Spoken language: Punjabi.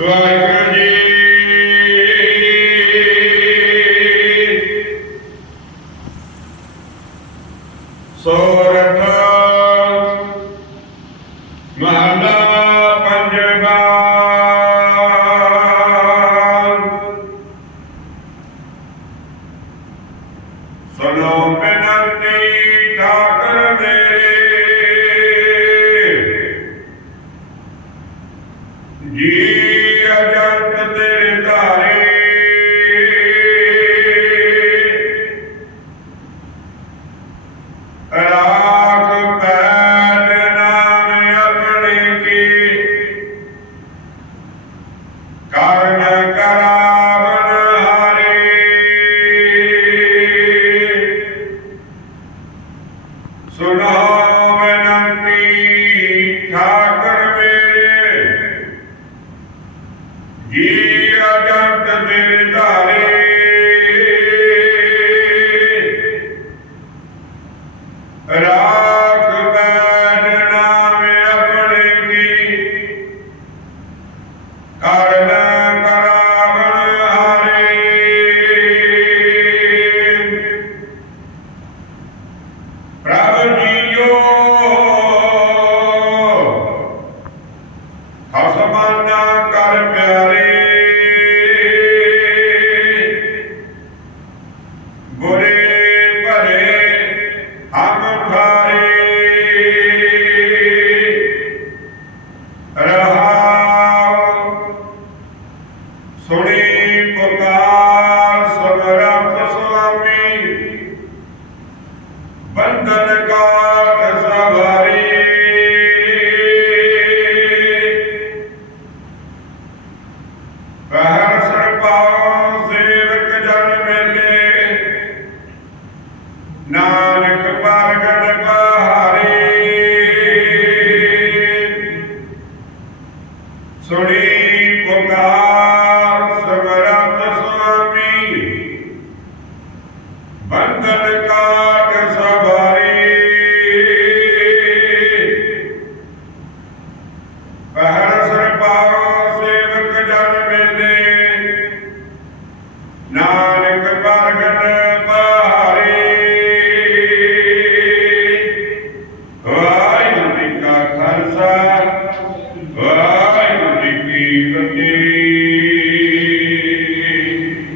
ਵਾਹਿਗੁਰੂ ਜੀ। ਸੋਰਠ ਮਹਲਾ ਪੰਜਵਾ। ਸੁਨੋ ਬੇਨਤੀ ਠਾਕਰ ਮੇਰੇ ਰਾਖ ਬੈਠ ਨਾਮ ਆਪਣੇ ਕੀ? ਕਰਨ ਕਰਾਵਣ ਹਾਰੇ। ਪ੍ਰਭ ਜੀਓ ਹਸਮਾਨਾ ਕਰ ਪਿਆਰੇ। ਬੁਰੇ ਸੁਣੀ ਪੁਕਾਰ ਸਮਰੱਥ ਸੁਆਮੀ। ਬੰਧਨ ਕਾਟ ਸਵਾਰੀ ਬਹਿਰ ਸਰਪਾਉ ਸੇਵਕ ਜਨ ਮੇਲੇ। ਨਾ ਬਹਿਰ ਸਰਪਾਵਾ ਸੇਵਕ ਜਨ ਮੇਲੇ। ਨਾਨਕ ਪ੍ਰਗਟ